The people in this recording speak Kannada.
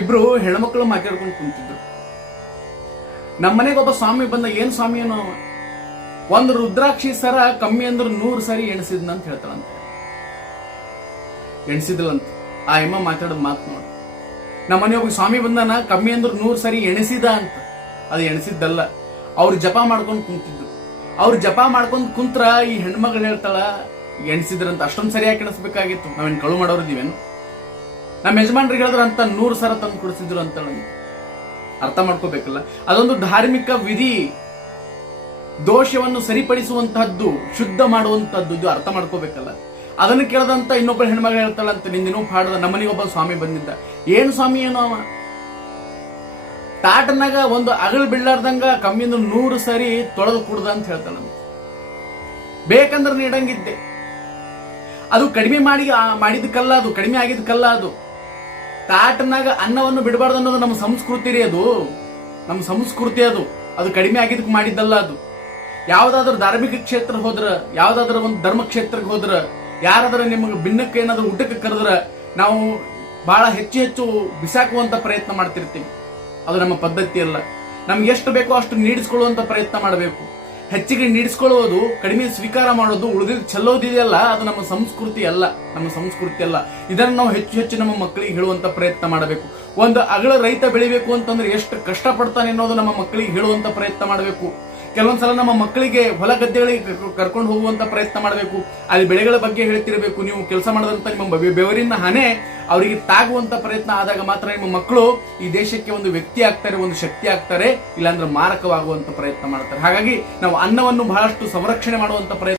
ಇಬ್ರು ಹೆಣ್ಮಕ್ಳು ಮಾತಾಡ್ಕೊಂಡು ಕುಂತಿದ್ರು. ನಮ್ಮನೆಗೆ ಒಬ್ಬ ಸ್ವಾಮಿ ಬಂದ. ಏನ್ ಸ್ವಾಮಿ ಏನೋ ಅವ, ಒಂದು ರುದ್ರಾಕ್ಷಿ ಸರ ಕಮ್ಮಿ ಅಂದ್ರೆ 100 ಸರಿ ಎಣಿಸಿದ್ನಂತ ಹೇಳ್ತಾಳಂತೆ. ಎಣಿಸಿದ್ಲಂತ ಆ ಎಮ್ಮ ಮಾತಾಡೋದು ಮಾತು ನೋಡಿ. ನಮ್ಮನೆ ಒಬ್ಬ ಸ್ವಾಮಿ ಬಂದನ, ಕಮ್ಮಿ ಅಂದ್ರೆ 100 ಸರಿ ಎಣಿಸಿದ ಅಂತ. ಅದು ಎಣಿಸಿದ್ದಲ್ಲ, ಅವ್ರು ಜಪ ಮಾಡ್ಕೊಂಡು ಕುಂತಿದ್ರು. ಅವ್ರು ಜಪ ಮಾಡ್ಕೊಂಡು ಕುಂತ್ರ ಈ ಹೆಣ್ಮಗಳು ಹೇಳ್ತಾಳ ಎಣಿಸಿದ್ರಂತ. ಅಷ್ಟೊಂದು ಸರಿಯಾಗಿ ಎಣಿಸ್ಬೇಕಾಗಿತ್ತು, ನಾವೇನ್ ಕಳು ಮಾಡೋರಿದ್ದೀವೇನು? ನಮ್ಮ ಯಜಮಾನ್ರಿಗೆ ಹೇಳಿದ್ರಂತ 100 ಸರ ತಂದು ಕೊಡಿಸಿದ್ರು ಅಂತ. ಅರ್ಥ ಮಾಡ್ಕೋಬೇಕಲ್ಲ, ಅದೊಂದು ಧಾರ್ಮಿಕ ವಿಧಿ, ದೋಷವನ್ನು ಸರಿಪಡಿಸುವಂತಹದ್ದು, ಶುದ್ಧ ಮಾಡುವಂತಹದ್ದು. ಇದು ಅರ್ಥ ಮಾಡ್ಕೋಬೇಕಲ್ಲ. ಅದನ್ನು ಕೇಳದಂತ ಇನ್ನೊಬ್ಬ ಹೆಣ್ಮಗಳು ಹೇಳ್ತಾಳಂತ, ನಿಂದಿನೂ ಪಾಡದ ನಮ್ಮನಿಗೆ ಒಬ್ಬ ಸ್ವಾಮಿ ಬಂದಿದ್ದ. ಏನು ಸ್ವಾಮಿ ಏನೋ ಅವ, ತಾಟನಾಗ ಒಂದು ಅಗಲ್ ಬೀಳಾರ್ದಂಗ ಕಮ್ಮಿಂದ 100 ಸರಿ ತೊಳೆದು ಕುಡ್ದ ಅಂತ ಹೇಳ್ತಾಳ. ಬೇಕಂದ್ರೆ ನೀಡಂಗಿದ್ದೆ, ಅದು ಕಡಿಮೆ ಮಾಡಿದಕ್ಕಲ್ಲ, ಅದು ಕಡಿಮೆ ಆಗಿದ್ದಕ್ಕಲ್ಲ. ಅದು ತಾಟನಾಗ ಅನ್ನವನ್ನು ಬಿಡಬಾರ್ದು ಅನ್ನೋದು ನಮ್ಮ ಸಂಸ್ಕೃತಿ ರೀ. ಅದು ನಮ್ಮ ಸಂಸ್ಕೃತಿ. ಅದು ಕಡಿಮೆ ಆಗಿದ್ದಕ್ಕೆ ಮಾಡಿದ್ದಲ್ಲ. ಅದು ಯಾವ್ದಾದ್ರು ಧಾರ್ಮಿಕ ಕ್ಷೇತ್ರ ಹೋದ್ರ, ಯಾವ್ದಾದ್ರು ಒಂದು ಧರ್ಮ ಕ್ಷೇತ್ರಕ್ಕೆ ಹೋದ್ರ, ಯಾರಾದ್ರೂ ನಿಮಗೆ ಭಿನ್ನಕ್ಕೆ ಏನಾದ್ರು ಊಟಕ್ಕೆ ಕರೆದ್ರ ನಾವು ಬಹಳ ಹೆಚ್ಚು ಬಿಸಾಕುವಂತ ಪ್ರಯತ್ನ ಮಾಡ್ತಿರ್ತೀವಿ. ಅದು ನಮ್ಮ ಪದ್ಧತಿ ಅಲ್ಲ. ನಮ್ಗೆ ಎಷ್ಟು ಬೇಕೋ ಅಷ್ಟು ನೀಡಿಸ್ಕೊಳ್ಳುವಂತ ಪ್ರಯತ್ನ ಮಾಡಬೇಕು. ಹೆಚ್ಚಿಗೆ ನೀಡಿಸ್ಕೊಳ್ಳುವುದು, ಕಡಿಮೆ ಸ್ವೀಕಾರ ಮಾಡೋದು, ಉಳಿದಿದ್ದು ಚೆಲ್ಲೋದಿದೆಯಲ್ಲ, ಅದು ನಮ್ಮ ಸಂಸ್ಕೃತಿ ಅಲ್ಲ. ನಮ್ಮ ಸಂಸ್ಕೃತಿ ಅಲ್ಲ. ಇದನ್ನು ನಾವು ಹೆಚ್ಚು ನಮ್ಮ ಮಕ್ಕಳಿಗೆ ಹೇಳುವಂತ ಪ್ರಯತ್ನ ಮಾಡಬೇಕು. ಒಂದು ಅಗಳ ರೈತ ಬೆಳಿಬೇಕು ಅಂತಂದ್ರೆ ಎಷ್ಟು ಕಷ್ಟ ಪಡ್ತಾನೆ ಅನ್ನೋದು ನಮ್ಮ ಮಕ್ಕಳಿಗೆ ಹೇಳುವಂತ ಪ್ರಯತ್ನ ಮಾಡಬೇಕು. ಕೆಲವೊಂದ್ಸಲ ನಮ್ಮ ಮಕ್ಕಳಿಗೆ ಹೊಲ ಗದ್ದೆಗಳಿಗೆ ಕರ್ಕೊಂಡು ಹೋಗುವಂತ ಪ್ರಯತ್ನ ಮಾಡಬೇಕು. ಅಲ್ಲಿ ಬೆಳೆಗಳ ಬಗ್ಗೆ ಹೇಳ್ತಿರ್ಬೇಕು. ನೀವು ಕೆಲಸ ಮಾಡದಂತ ನಿಮ್ಮ ಬೆವರಿನ ಹಣೆ ಅವರಿಗೆ ತಾಗುವಂತ ಪ್ರಯತ್ನ ಆದಾಗ ಮಾತ್ರ ನಿಮ್ಮ ಮಕ್ಕಳು ಈ ದೇಶಕ್ಕೆ ಒಂದು ವ್ಯಕ್ತಿ ಆಗ್ತಾರೆ, ಒಂದು ಶಕ್ತಿ ಆಗ್ತಾರೆ. ಇಲ್ಲಾಂದ್ರೆ ಮಾರಕವಾಗುವಂತ ಪ್ರಯತ್ನ ಮಾಡ್ತಾರೆ. ಹಾಗಾಗಿ ನಾವು ಅನ್ನವನ್ನು ಬಹಳಷ್ಟು ಸಂರಕ್ಷಣೆ ಮಾಡುವಂತ ಪ್ರಯತ್ನ